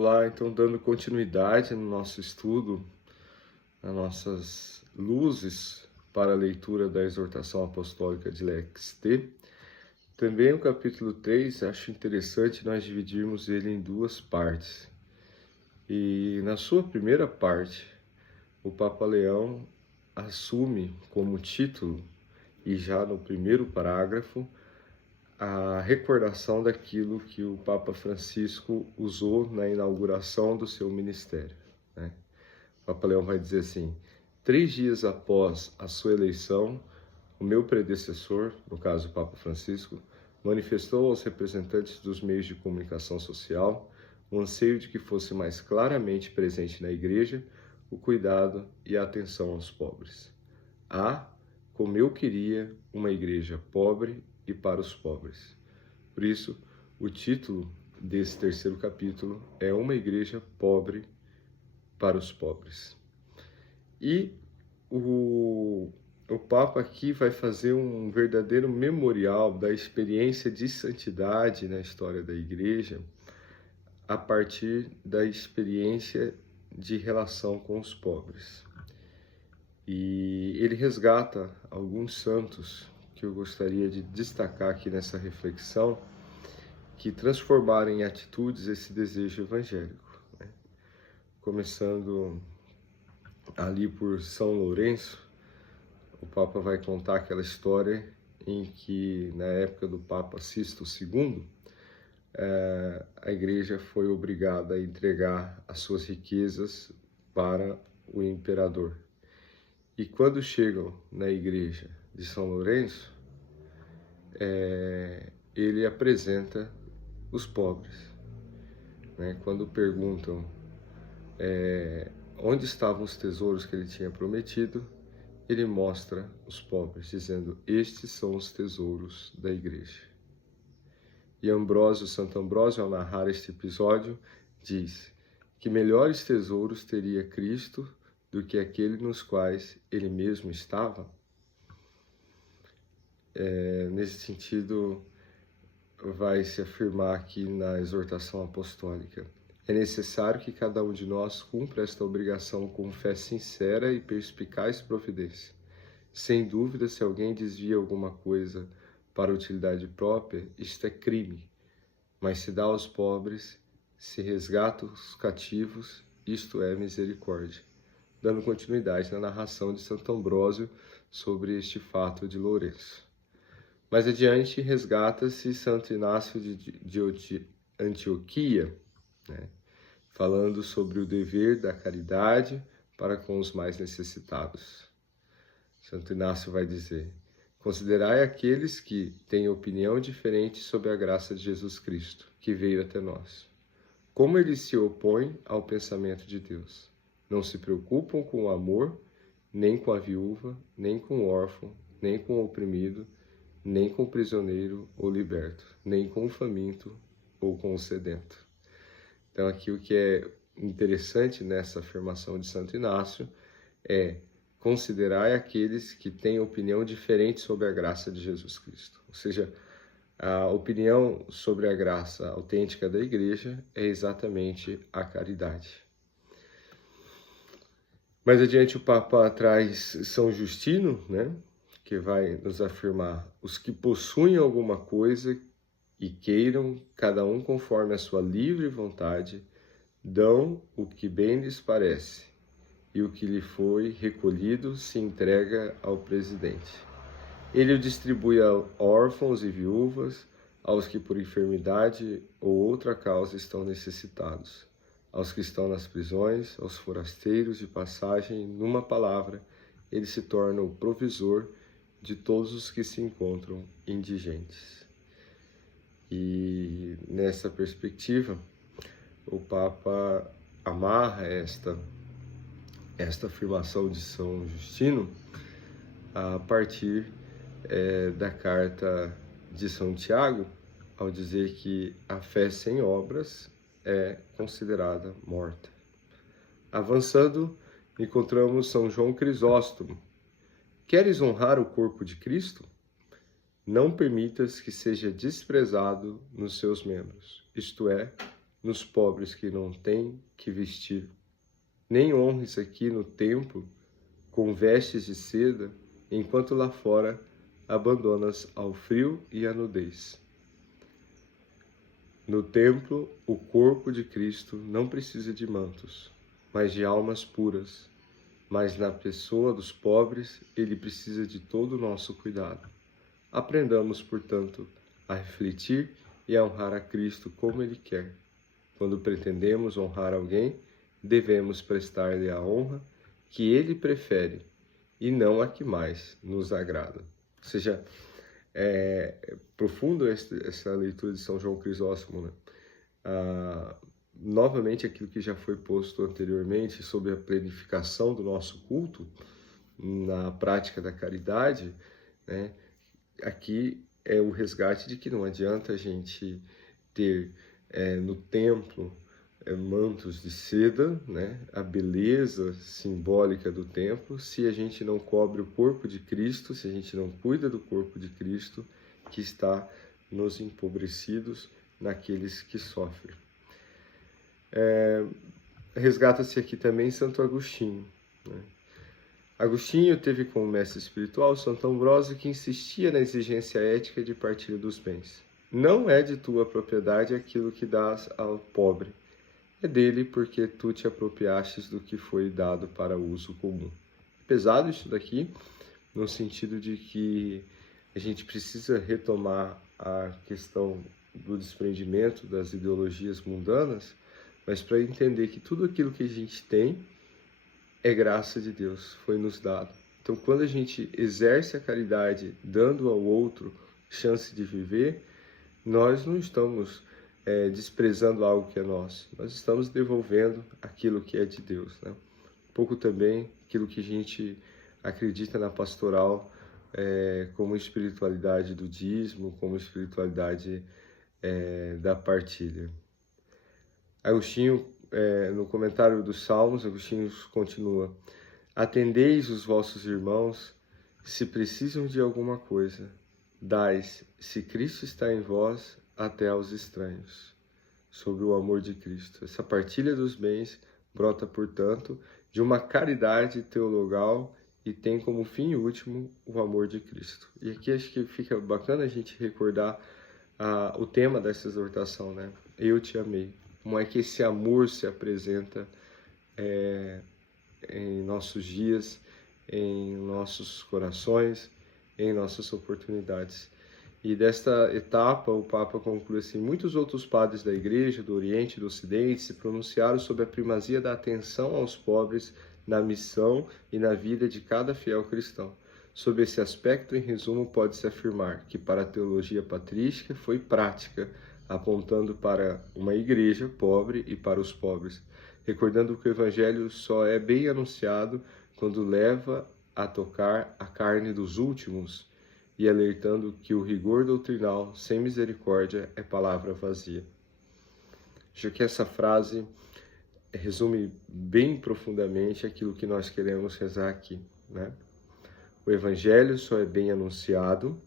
Olá, então dando continuidade no nosso estudo, nas nossas luzes para a leitura da exortação apostólica de Lex T. Também o capítulo 3, acho interessante nós dividirmos ele em duas partes. E na sua primeira parte, o Papa Leão assume como título, e já no primeiro parágrafo, a recordação daquilo que o Papa Francisco usou na inauguração do seu ministério, né? O Papa Leão vai dizer assim: 3 dias após a sua eleição, o meu predecessor, no caso o Papa Francisco, manifestou aos representantes dos meios de comunicação social o anseio de que fosse mais claramente presente na Igreja o cuidado e a atenção aos pobres. Como eu queria uma igreja pobre e para os pobres. Por isso, o título desse terceiro capítulo é Uma Igreja Pobre para os Pobres. E o Papa aqui vai fazer um verdadeiro memorial da experiência de santidade na história da Igreja a partir da experiência de relação com os pobres. E ele resgata alguns santos que eu gostaria de destacar aqui nessa reflexão, que transformaram em atitudes esse desejo evangélico, né? Começando ali por São Lourenço, o Papa vai contar aquela história em que, na época do Papa Sisto II, a Igreja foi obrigada a entregar as suas riquezas para o imperador. E quando chegam na igreja de São Lourenço, ele apresenta os pobres, né? Quando perguntam onde estavam os tesouros que ele tinha prometido, ele mostra os pobres, dizendo: estes são os tesouros da igreja. E Santo Ambrósio, ao narrar este episódio, diz que melhores tesouros teria Cristo do que aquele nos quais ele mesmo estava. Nesse sentido, vai se afirmar aqui na exortação apostólica: é necessário que cada um de nós cumpra esta obrigação com fé sincera e perspicaz providência. Sem dúvida, se alguém desvia alguma coisa para utilidade própria, isto é crime. Mas se dá aos pobres, se resgata os cativos, isto é misericórdia. Dando continuidade na narração de Santo Ambrósio sobre este fato de Lourenço. Mais adiante, resgata-se Santo Inácio de Antioquia, né, falando sobre o dever da caridade para com os mais necessitados. Santo Inácio vai dizer: considerai aqueles que têm opinião diferente sobre a graça de Jesus Cristo, que veio até nós. Como eles se opõem ao pensamento de Deus. Não se preocupam com o amor, nem com a viúva, nem com o órfão, nem com o oprimido, nem com o prisioneiro ou liberto, nem com o faminto ou com o sedento. Então, aqui o que é interessante nessa afirmação de Santo Inácio é: considerai aqueles que têm opinião diferente sobre a graça de Jesus Cristo. Ou seja, a opinião sobre a graça autêntica da Igreja é exatamente a caridade. Mais adiante o Papa traz São Justino, né, que vai nos afirmar: os que possuem alguma coisa e queiram, cada um conforme a sua livre vontade, dão o que bem lhes parece, e o que lhe foi recolhido se entrega ao presidente. Ele o distribui a órfãos e viúvas, aos que por enfermidade ou outra causa estão necessitados, aos que estão nas prisões, aos forasteiros de passagem. Numa palavra, ele se torna o provisor de todos os que se encontram indigentes. E nessa perspectiva, o Papa amarra esta afirmação de São Justino a partir da carta de São Tiago, ao dizer que a fé sem obras é considerada morta. Avançando, encontramos São João Crisóstomo. Queres honrar o corpo de Cristo? Não permitas que seja desprezado nos seus membros, isto é, nos pobres que não têm que vestir, nem honres aqui no templo com vestes de seda, enquanto lá fora abandonas ao frio e à nudez. No templo, o corpo de Cristo não precisa de mantos, mas de almas puras. Mas na pessoa dos pobres, ele precisa de todo o nosso cuidado. Aprendamos, portanto, a refletir e a honrar a Cristo como Ele quer. Quando pretendemos honrar alguém, devemos prestar-lhe a honra que Ele prefere e não a que mais nos agrada. Ou seja, é profundo essa leitura de São João Crisóstomo, né? Novamente, aquilo que já foi posto anteriormente sobre a planificação do nosso culto na prática da caridade, né? Aqui é o resgate de que não adianta a gente ter no templo mantos de seda, né? A beleza simbólica do templo, se a gente não cobre o corpo de Cristo, se a gente não cuida do corpo de Cristo, que está nos empobrecidos, naqueles que sofrem. Resgata-se aqui também Santo Agostinho, né? Agostinho teve como mestre espiritual Santo Ambrósio, que insistia na exigência ética de partilha dos bens. Não é de tua propriedade aquilo que dás ao pobre. É dele porque tu te apropriastes do que foi dado para uso comum. Pesado isso daqui, no sentido de que a gente precisa retomar a questão do desprendimento das ideologias mundanas, mas para entender que tudo aquilo que a gente tem é graça de Deus, foi nos dado. Então, quando a gente exerce a caridade, dando ao outro chance de viver, nós não estamos desprezando algo que é nosso, nós estamos devolvendo aquilo que é de Deus, né? Um pouco também aquilo que a gente acredita na pastoral como espiritualidade do dízimo, como espiritualidade da partilha. Agostinho, no comentário dos Salmos, Agostinho continua: atendeis os vossos irmãos se precisam de alguma coisa, dais, se Cristo está em vós, até aos estranhos. Sobre o amor de Cristo. Essa partilha dos bens brota, portanto, de uma caridade teologal e tem como fim último o amor de Cristo. E aqui acho que fica bacana a gente recordar o tema dessa exortação, né? Eu te amei. Como é que esse amor se apresenta em nossos dias, em nossos corações, em nossas oportunidades. E desta etapa, o Papa conclui assim: muitos outros padres da Igreja, do Oriente e do Ocidente, se pronunciaram sobre a primazia da atenção aos pobres na missão e na vida de cada fiel cristão. Sob esse aspecto, em resumo, pode-se afirmar que para a teologia patrística foi prática, apontando para uma igreja pobre e para os pobres, recordando que o Evangelho só é bem anunciado quando leva a tocar a carne dos últimos, e alertando que o rigor doutrinal sem misericórdia é palavra vazia. Acho que essa frase resume bem profundamente aquilo que nós queremos rezar aqui, né? O Evangelho só é bem anunciado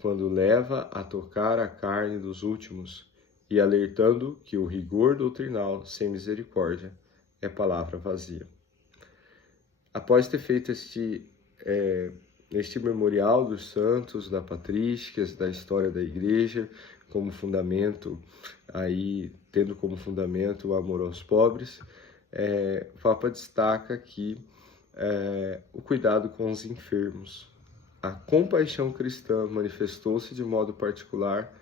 quando leva a tocar a carne dos últimos e alertando que o rigor doutrinal sem misericórdia é palavra vazia. Após ter feito este memorial dos santos, da patrísticas, da história da Igreja, como fundamento, tendo como fundamento o amor aos pobres, o Papa destaca aqui o cuidado com os enfermos. A compaixão cristã manifestou-se de modo particular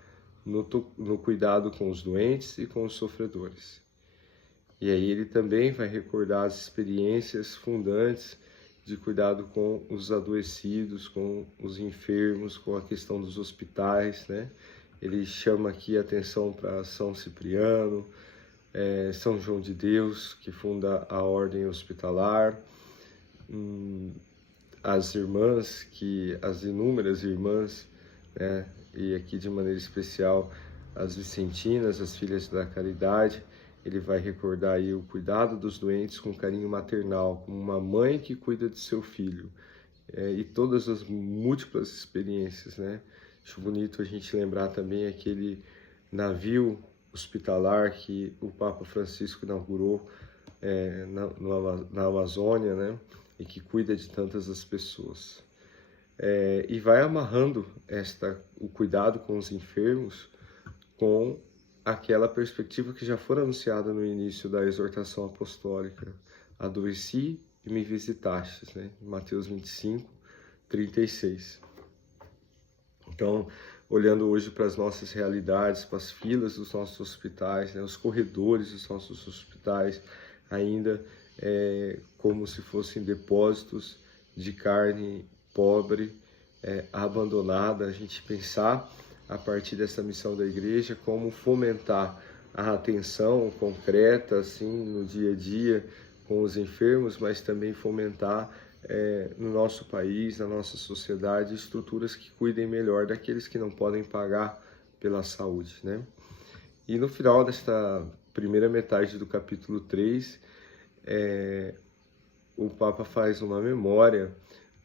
no cuidado com os doentes e com os sofredores. E aí ele também vai recordar as experiências fundantes de cuidado com os adoecidos, com os enfermos, com a questão dos hospitais, né? Ele chama aqui a atenção para São Cipriano, São João de Deus, que funda a ordem hospitalar, as inúmeras irmãs, né? E aqui de maneira especial as vicentinas, as filhas da caridade. Ele vai recordar aí o cuidado dos doentes com carinho maternal, como uma mãe que cuida de seu filho, e todas as múltiplas experiências, né? Acho bonito a gente lembrar também aquele navio hospitalar que o Papa Francisco inaugurou na Amazônia, né? E que cuida de tantas as pessoas. E vai amarrando o cuidado com os enfermos com aquela perspectiva que já foi anunciada no início da exortação apostólica: adoeci e me visitastes, né? Mateus 25, 36. Então, olhando hoje para as nossas realidades, para as filas dos nossos hospitais, né? Os corredores dos nossos hospitais, ainda como se fossem depósitos de carne pobre, abandonada, a gente pensar a partir dessa missão da igreja como fomentar a atenção concreta assim no dia a dia com os enfermos, mas também fomentar no nosso país, na nossa sociedade, estruturas que cuidem melhor daqueles que não podem pagar pela saúde, né? E no final desta primeira metade do capítulo 3, o Papa faz uma memória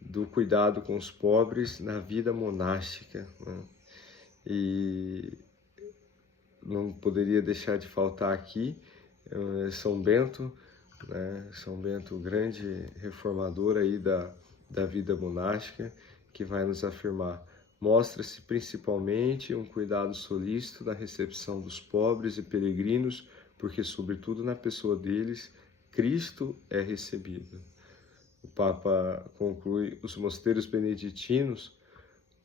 do cuidado com os pobres na vida monástica, né? E não poderia deixar de faltar aqui São Bento, né? São Bento, grande reformador aí da vida monástica, que vai nos afirmar: mostra-se principalmente um cuidado solícito na recepção dos pobres e peregrinos, porque, sobretudo na pessoa deles, Cristo é recebido. O Papa conclui: os mosteiros beneditinos,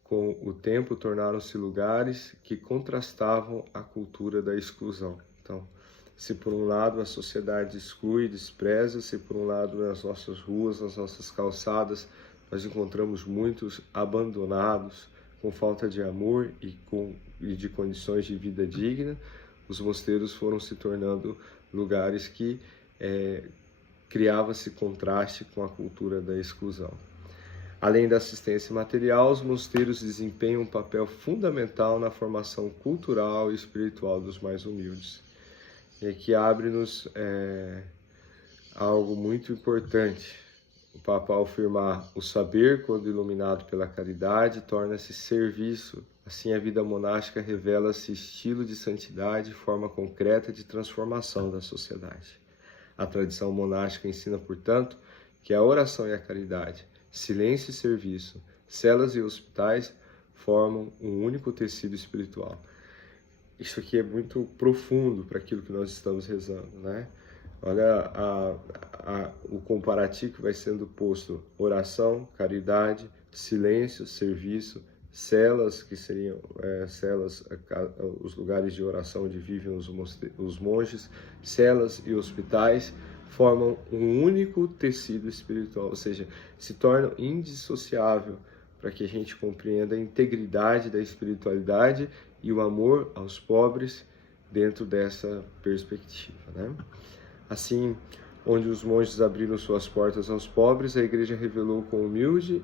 com o tempo, tornaram-se lugares que contrastavam a cultura da exclusão. Então, se por um lado a sociedade exclui e despreza, se por um lado nas nossas ruas, nas nossas calçadas, nós encontramos muitos abandonados, com falta de amor e de condições de vida digna, os mosteiros foram se tornando lugares que criava-se contraste com a cultura da exclusão. Além da assistência material, os mosteiros desempenham um papel fundamental na formação cultural e espiritual dos mais humildes. E aqui abre-nos algo muito importante. O Papa, ao afirmar: o saber, quando iluminado pela caridade, torna-se serviço. Assim, a vida monástica revela-se estilo de santidade e forma concreta de transformação da sociedade. A tradição monástica ensina, portanto, que a oração e a caridade, silêncio e serviço, celas e hospitais formam um único tecido espiritual. Isso aqui é muito profundo para aquilo que nós estamos rezando, né? Olha o comparativo que vai sendo posto: oração, caridade, silêncio, serviço, celas, que seriam celas, os lugares de oração onde vivem os monges, celas e hospitais formam um único tecido espiritual, ou seja, se tornam indissociável para que a gente compreenda a integridade da espiritualidade e o amor aos pobres dentro dessa perspectiva, né? Assim, onde os monges abriram suas portas aos pobres, a Igreja revelou com humildade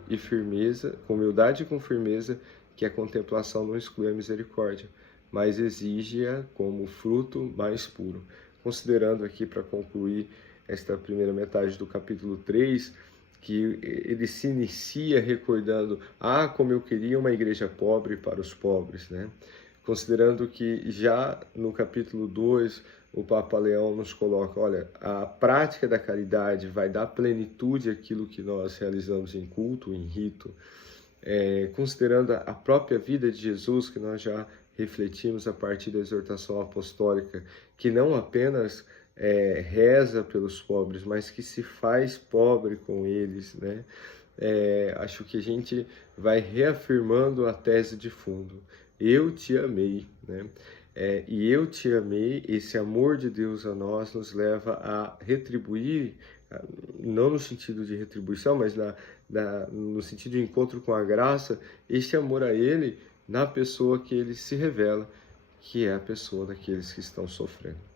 e com firmeza, que a contemplação não exclui a misericórdia, mas exige-a como fruto mais puro. Considerando aqui, para concluir esta primeira metade do capítulo 3, que ele se inicia recordando: como eu queria uma igreja pobre para os pobres, né? Considerando que já no capítulo 2, o Papa Leão nos coloca: olha, a prática da caridade vai dar plenitude àquilo que nós realizamos em culto, em rito. Considerando a própria vida de Jesus, que nós já refletimos a partir da exortação apostólica, que não apenas reza pelos pobres, mas que se faz pobre com eles, né? Acho que a gente vai reafirmando a tese de fundo: eu te amei, né? E eu te amei, esse amor de Deus a nós nos leva a retribuir, não no sentido de retribuição, mas no sentido de encontro com a graça, este amor a Ele na pessoa que Ele se revela, que é a pessoa daqueles que estão sofrendo.